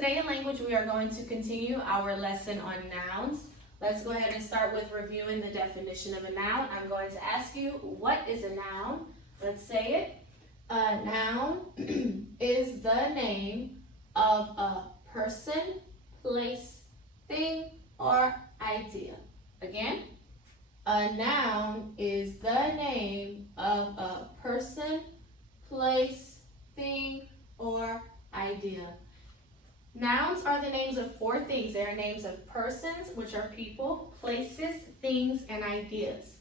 Today in language, we are going to continue our lesson on nouns. Let's go ahead and start with reviewing the definition of a noun. I'm going to ask you, what is a noun? Let's say it. A noun is the name of a person, place, thing, or idea. Again, a noun is the name of a person, place, thing, or idea. Nouns are the names of four things. They are names of persons, which are people, places, things, and ideas.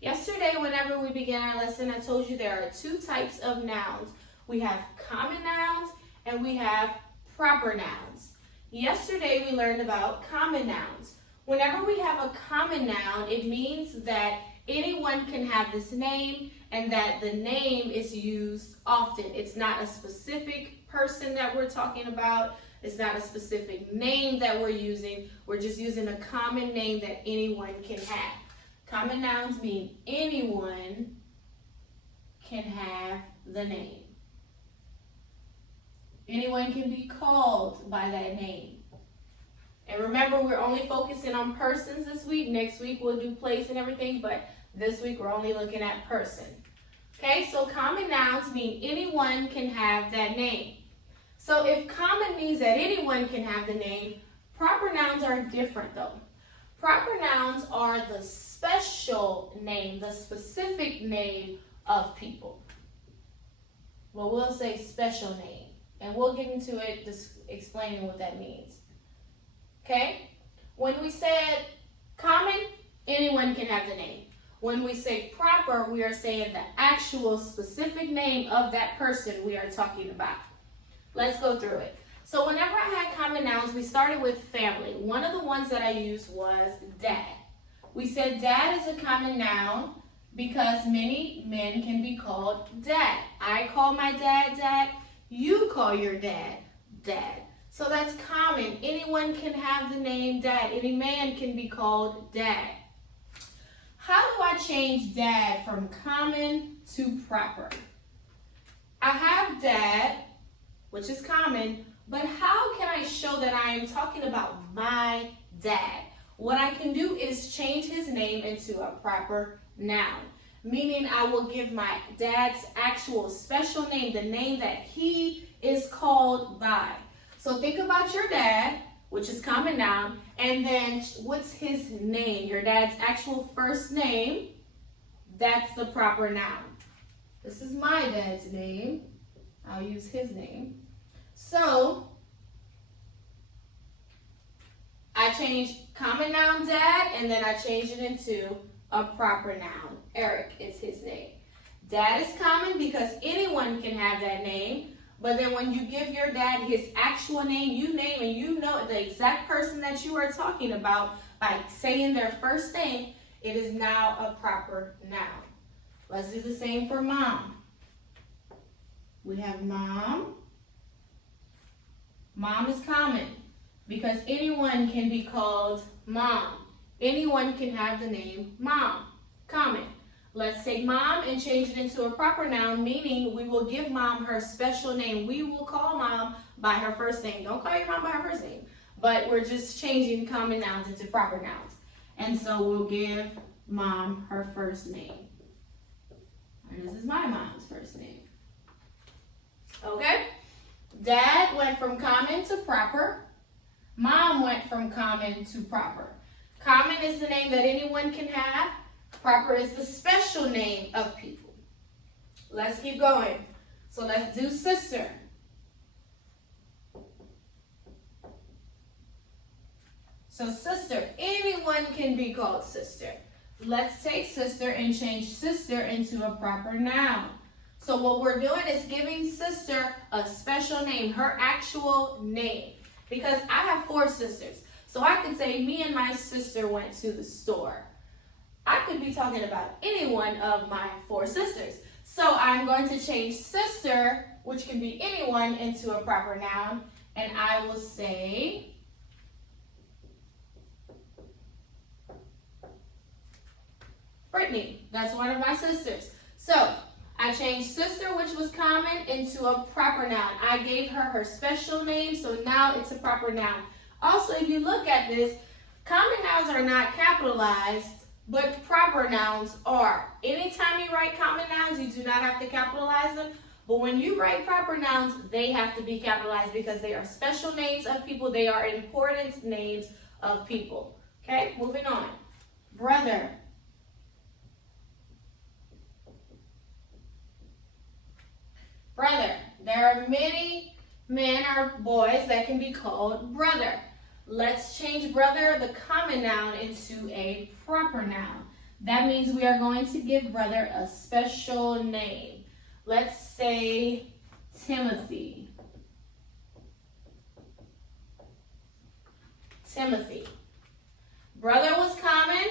Yesterday, whenever we began our lesson, I told you there are two types of nouns. We have common nouns and we have proper nouns. Yesterday, we learned about common nouns. Whenever we have a common noun, it means that anyone can have this name and that the name is used often. It's not a specific person that we're talking about. It's not a specific name that we're using. We're just using a common name that anyone can have. Common nouns mean anyone can have the name. Anyone can be called by that name. And remember, we're only focusing on persons this week. Next week we'll do place and everything, but this week we're only looking at person. Okay, so common nouns mean anyone can have that name. So if common means that anyone can have the name, proper nouns are different though. Proper nouns are the special name, the specific name of people. Well, we'll say special name, and we'll get into it just explaining what that means. Okay? When we said common, anyone can have the name. When we say proper, we are saying the actual specific name of that person we are talking about. Let's go through it. So whenever I had common nouns, we started with family. One of the ones that I used was dad. We said dad is a common noun because many men can be called dad. I call my dad dad. You call your dad dad. So that's common. Anyone can have the name dad. Any man can be called dad. How do I change dad from common to proper? I have dad, which is common, but how can I show that I am talking about my dad? What I can do is change his name into a proper noun, meaning I will give my dad's actual special name, the name that he is called by. So think about your dad, which is common noun, and then what's his name? Your dad's actual first name, that's the proper noun. This is my dad's name. I'll use his name. So, I changed common noun dad, and then I changed it into a proper noun. Eric is his name. Dad is common because anyone can have that name, but then when you give your dad his actual name, you name and you know the exact person that you are talking about by saying their first name, it is now a proper noun. Let's do the same for mom. We have mom. Mom is common because anyone can be called mom. Anyone can have the name mom. Common. Let's take mom and change it into a proper noun, meaning we will give mom her special name. We will call mom by her first name. Don't call your mom by her first name. But we're just changing common nouns into proper nouns. And so we'll give mom her first name. And this is my mom's first name. Okay? Dad went from common to proper. Mom went from common to proper. Common is the name that anyone can have. Proper is the special name of people. Let's keep going. So let's do sister. So sister, anyone can be called sister. Let's take sister and change sister into a proper noun. So what we're doing is giving sister a special name, her actual name. Because I have 4 sisters. So I could say me and my sister went to the store. I could be talking about any one of my 4 sisters. So I'm going to change sister, which can be anyone, into a proper noun. And I will say Brittany. That's one of my sisters. So I changed sister, which was common, into a proper noun. I gave her her special name, so now it's a proper noun. Also, if you look at this, common nouns are not capitalized, but proper nouns are. Anytime you write common nouns, you do not have to capitalize them. But when you write proper nouns, they have to be capitalized because they are special names of people. They are important names of people. Okay, moving on. Brother. Brother. There are many men or boys that can be called brother. Let's change brother, the common noun, into a proper noun. That means we are going to give brother a special name. Let's say Timothy. Timothy. Brother was common.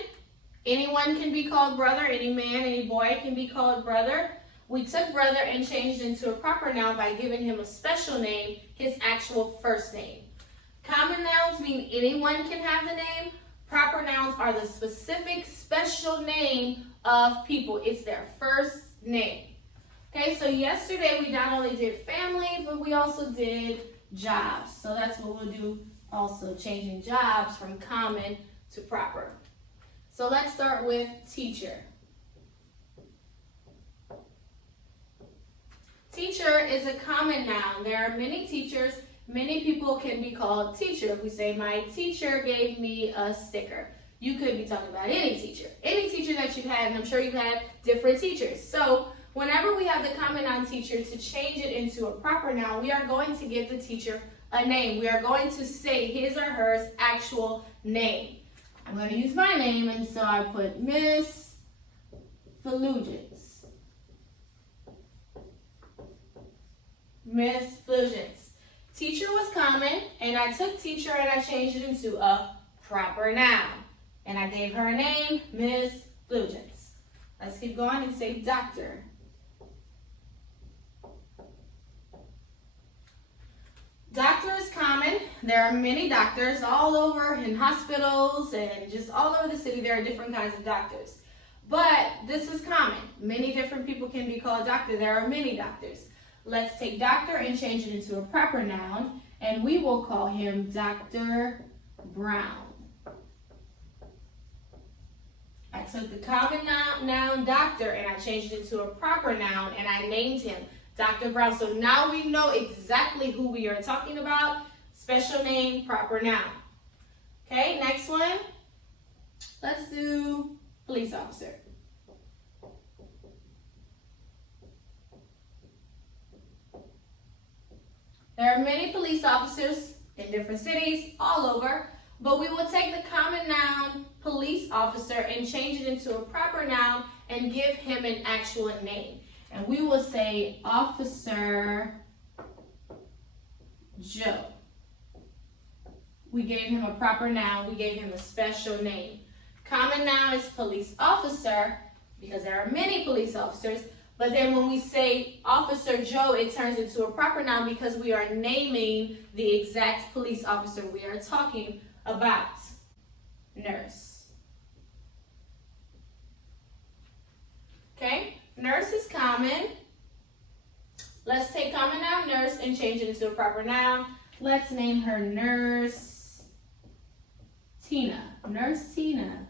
Anyone can be called brother. Any man, any boy can be called brother. We took brother and changed it into a proper noun by giving him a special name, his actual first name. Common nouns mean anyone can have the name. Proper nouns are the specific special name of people. It's their first name. Okay, so yesterday we not only did family, but we also did jobs. So that's what we'll do also, changing jobs from common to proper. So let's start with teacher. Teacher is a common noun. There are many teachers. Many people can be called teacher. If we say, my teacher gave me a sticker. You could be talking about any teacher. Any teacher that you've had, and I'm sure you've had different teachers. So whenever we have the common noun teacher, to change it into a proper noun, we are going to give the teacher a name. We are going to say his or her actual name. I'm going to use my name, and so I put Miss Fulgence. Miss Fulgence. Teacher was common, and I took teacher and I changed it into a proper noun. And I gave her a name, Miss Fulgence. Let's keep going and say doctor. Doctor is common. There are many doctors all over in hospitals and just all over the city. There are different kinds of doctors. But this is common. Many different people can be called doctor. There are many doctors. Let's take doctor and change it into a proper noun, and we will call him Dr. Brown. I took the common noun doctor and I changed it to a proper noun, and I named him Dr. Brown. So now we know exactly who we are talking about. Special name, proper noun. Okay, next one. Let's do police officer. There are many police officers in different cities all over, but we will take the common noun police officer and change it into a proper noun and give him an actual name. And we will say Officer Joe. We gave him a proper noun. We gave him a special name. Common noun is police officer because there are many police officers. But then when we say Officer Joe, it turns into a proper noun because we are naming the exact police officer we are talking about. Nurse. Okay, nurse is common. Let's take common noun nurse and change it into a proper noun. Let's name her Nurse Tina. Nurse Tina.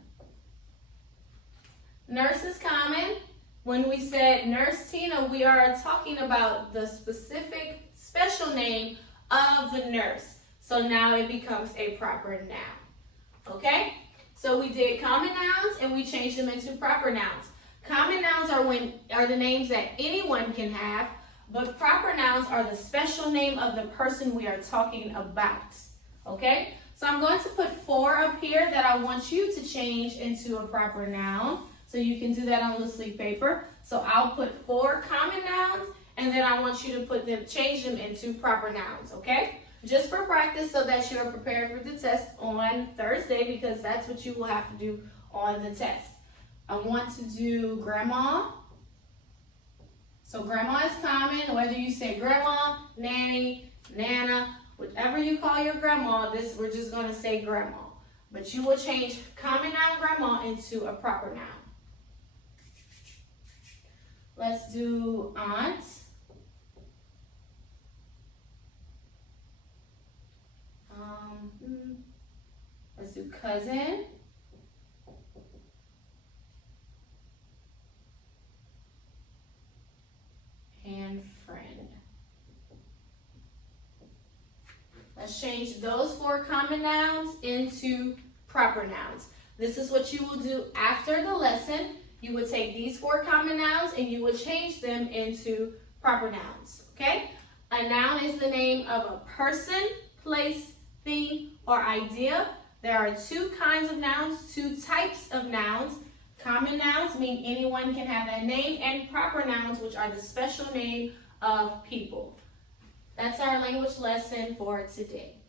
Nurse is common. When we said Nurse Tina, we are talking about the specific special name of the nurse. So now it becomes a proper noun. Okay? So we did common nouns and we changed them into proper nouns. Common nouns are the names that anyone can have, but proper nouns are the special name of the person we are talking about. Okay? So I'm going to put 4 up here that I want you to change into a proper noun. So you can do that on the sleep paper. So I'll put 4 common nouns, and then I want you to change them into proper nouns, okay? Just for practice so that you're prepared for the test on Thursday, because that's what you will have to do on the test. I want to do grandma. So grandma is common, whether you say grandma, nanny, nana, whatever you call your grandma, we're just gonna say grandma. But you will change common noun grandma into a proper noun. Let's do aunt. Let's do cousin. And friend. Let's change those 4 common nouns into proper nouns. This is what you will do after the lesson. You would take these 4 common nouns and you would change them into proper nouns, okay? A noun is the name of a person, place, thing, or idea. There are 2 kinds of nouns, 2 types of nouns. Common nouns mean anyone can have that name, and proper nouns, which are the special name of people. That's our language lesson for today.